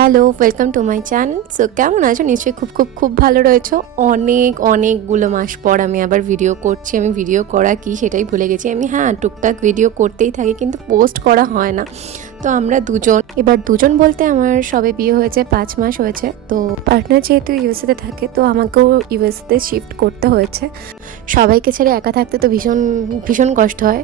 Hello welcome to my channel so কেমন আছো? নিশ্চয়ই খুব খুব খুব ভালো রয়েছো। অনেক, অনেকগুলো মাস পর আমি আবার ভিডিও করছি। আমি ভিডিও করা কি সেটাই ভুলে গেছি। আমি হ্যাঁ টুকটাক ভিডিও করতেই থাকি, কিন্তু পোস্ট করা হয় না। তো আমরা দুজন, এবার দুজন বলতে আমার সবে বিয়ে হয়েছে, পাঁচ মাস হয়েছে। তো পার্টনার যেহেতু ইউএসএতে থাকে, তো আমাকেও ইউএসএতে শিফট করতে হয়েছে। সবাইকে ছেড়ে একা থাকতে তো ভীষণ ভীষণ কষ্ট হয়।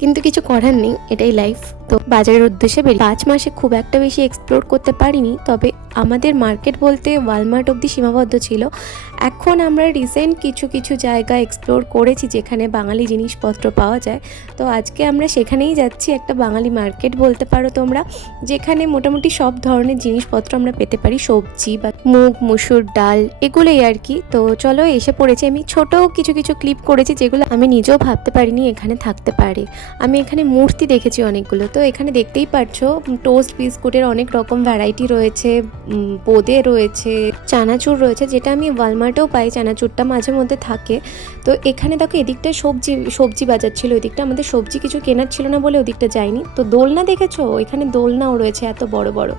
কিন্তু কিছু করার নেই, এটাই লাইফ তো বাজারের উদ্দেশ্যে বেরিয়ে পাঁচ মাসে খুব একটা বেশি এক্সপ্লোর করতে পারিনি। তবে আমাদের মার্কেট বলতে ওয়ালমার্ট অবধি সীমাবদ্ধ ছিল। এখন আমরা রিসেন্ট কিছু কিছু জায়গা এক্সপ্লোর করেছি যেখানে বাঙালি জিনিসপত্র পাওয়া যায়। তো আজকে আমরা সেখানেই যাচ্ছি একটা বাঙালি মার্কেট বলতে পারো তোমরা, যেখানে মোটামুটি সব ধরনের জিনিসপত্র আমরা পেতে পারি। সবজি বা মুগ, মুসুর, ডাল এগুলোই আর কি। তো চলো এসে পড়েছি। আমি ছোট কিছু কিছু ক্লিপ করেছি যেগুলো আমি নিজেও ভাবতে পারিনি এখানে থাকতে পারে। আমি এখানে মূর্তি দেখেছি অনেকগুলো। তো এখানে দেখতেই পাচ্ছ টোস্ট বিস্কুটের অনেক রকম ভ্যারাইটি রয়েছে বোদে রয়েছে, চানাচুর রয়েছে, যেটা আমি ওয়ালমার্টেও পাই, চানাচুরটা মাঝে মধ্যে থাকে। তো এখানে দেখো এদিকটা সবজি সবজি বাজার ছিল ওদিকটা আমাদের সবজি কিছু কেনার ছিল না বলে ওদিকটা যায়নি। তো দোলনা দেখেছ? এখানে দোলনাও রয়েছে এত বড় বড়।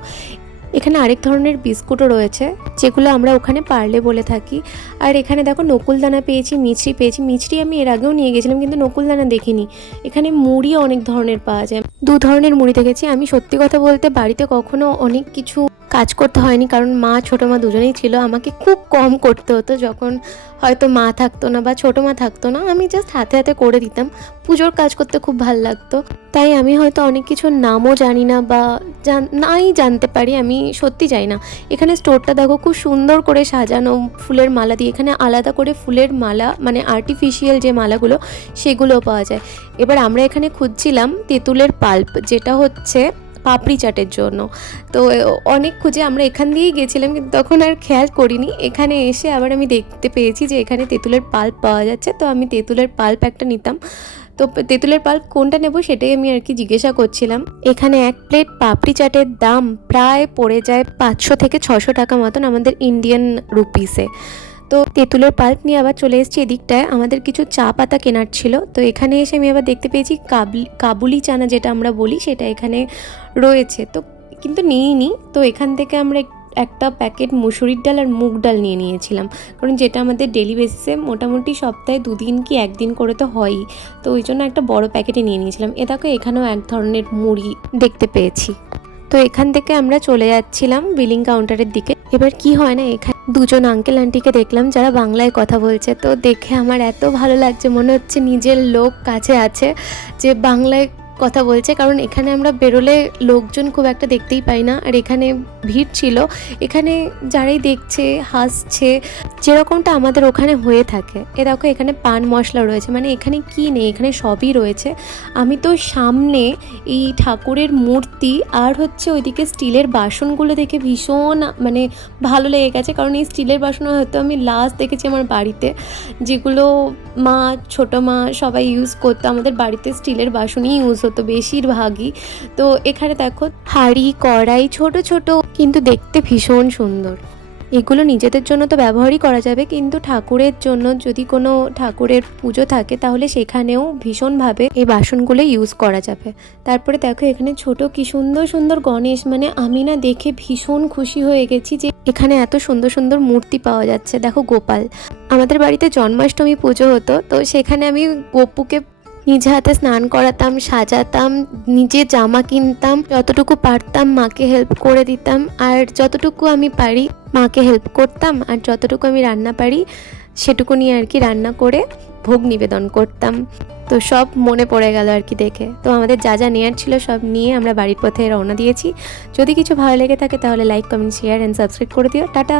এখানে আরেক ধরনের বিস্কুটও রয়েছে, যেগুলো আমরা ওখানে পারলে বলে থাকি। আর এখানে দেখো নকুলদানা পেয়েছি, মিছরি পেয়েছি। মিছরি আমি এর আগেও নিয়ে গেছিলাম, কিন্তু নকুলদানা দেখিনি। এখানে মুড়ি অনেক ধরনের পাওয়া যায়। দু ধরনের মুড়ি দেখেছি। আমি সত্যি কথা বলতে বাড়িতে কখনো অনেক কিছু কাজ করতে হয়নি, কারণ মা, ছোটো মা দুজনেই ছিল। আমাকে খুব কম করতে হতো, যখন হয়তো মা থাকতো না বা ছোটো মা থাকতো না, আমি জাস্ট হাতে হাতে করে দিতাম। পুজোর কাজ করতে খুব ভালো লাগতো। তাই আমি হয়তো অনেক কিছুর নামও জানি না বা নাই জানতে পারি, আমি সত্যি যাই না। এখানে স্টোরটা দেখো, খুব সুন্দর করে সাজানো ফুলের মালা দিয়ে, এখানে আলাদা করে ফুলের মালা মানে আর্টিফিশিয়াল যে মালাগুলো সেগুলোও পাওয়া যায়। এবার আমরা এখানে খুঁজছিলাম তেঁতুলের পাল্প, যেটা হচ্ছে পাপড়ি চাটের জন্য। তো অনেক খুঁজে আমরা এখান দিয়েই গেছিলাম কিন্তু তখন আর খেয়াল করিনি। এখানে এসে আবার আমি দেখতে পেয়েছি যে এখানে তেঁতুলের পাল্প পাওয়া যাচ্ছে। তো আমি তেঁতুলের পাল্প একটা নিতাম। তো তেঁতুলের পাল্প কোনটা নেব সেটাই আমি আর কি জিজ্ঞাসা করছিলাম। এখানে এক প্লেট পাপড়ি চাটের দাম প্রায় পড়ে যায় পাঁচশো থেকে ছশো টাকা মতন আমাদের ইন্ডিয়ান রুপিসে। তো তেঁতুলের পাল্প নিয়ে আবার চলে এসেছি এদিকটায়। আমাদের কিছু চা পাতা কেনার ছিল। তো এখানে এসে আমি আবার দেখতে পেয়েছি কাবলি, কাবুলি চানা যেটা আমরা বলি, সেটা এখানে রয়েছে। তো কিন্তু নিইনি। তো এখান থেকে আমরা এক- একটা প্যাকেট মুসুরির ডাল আর মুগ ডাল নিয়ে নিয়েছিলাম। কারণ যেটা আমাদের ডেলি বেসিসে মোটামুটি সপ্তাহে দুদিন কি একদিন করে তো হয়ই। তো ওই জন্য একটা বড় প্যাকেটে নিয়ে নিয়েছিলাম। এ দেখো, এখানেও এক ধরনের মুড়ি দেখতে পেয়েছি। তো এখান থেকে আমরা চলে যাচ্ছিলাম বিলিং কাউন্টারের দিকে। এবার কি হয় না, এখানে দুজন আঙ্কেল আন্টিকে দেখলাম যারা বাংলায় কথা বলছে। তো দেখে আমার এত ভালো লাগছে, মনে হচ্ছে নিজের লোক কাছে আছে যে বাংলায় কথা বলছে, কারণ এখানে আমরা বেরোলে লোকজন খুব একটা দেখতেই পাই না। আর এখানে ভিড় ছিল। এখানে যারাই দেখছে, হাসছে, যেরকমটা আমাদের ওখানে হয়ে থাকে। এ দেখো, এখানে পান মশলা রয়েছে। মানে এখানে কি নেই? এখানে সবই রয়েছে। আমি তো সামনে এই ঠাকুরের মূর্তি আর হচ্ছে ওইদিকে স্টিলের বাসনগুলো দেখে ভীষণ মানে ভালো লেগে গেছে। কারণ এই স্টিলের বাসন হয়তো আমি লাস্ট দেখেছি আমার বাড়িতে। যেগুলো মা, ছোটো মা সবাই ইউজ করতো। আমাদের বাড়িতে স্টিলের বাসনই ইউজ হতো বেশিরভাগই। তো এখানে দেখো, হাঁড়ি, কড়াই ছোট ছোট, কিন্তু দেখতে ভীষণ সুন্দর। এগুলো নিজেদের জন্য তো ব্যবহারই করা যাবে, কিন্তু ঠাকুরের জন্য যদি কোনো ঠাকুরের পুজো থাকে, তাহলে সেখানেও ভীষণভাবে এই বাসনগুলো ইউজ করা যাবে। তারপরে দেখো, এখানে ছোট কি সুন্দর সুন্দর গণেশ মানে আমি না দেখে ভীষণ খুশি হয়ে গেছি যে এখানে এত সুন্দর সুন্দর মূর্তি পাওয়া যাচ্ছে। দেখো, গোপাল। আমাদের বাড়িতে জন্মাষ্টমী পুজো হতো, তো সেখানে আমি গপুকে নিজে হাতে স্নান করাতাম, সাজাতাম, নিজে জামা কিনতাম, যতটুকু পারতাম মাকে হেল্প করে দিতাম, আর যতটুকু আমি পারি মাকে হেল্প করতাম, আর যতটুকু আমি রান্না পারি সেটুকু নিয়ে আর কি রান্না করে ভোগ নিবেদন করতাম। তো সব মনে পড়ে গেল আর কি দেখে। তো আমাদের যা যা নেয়ার ছিল সব নিয়ে আমরা বাড়ির পথে রওনা দিয়েছি। যদি কিছু ভালো লেগে থাকে তাহলে like comment share and subscribe করে দিও। টাটা!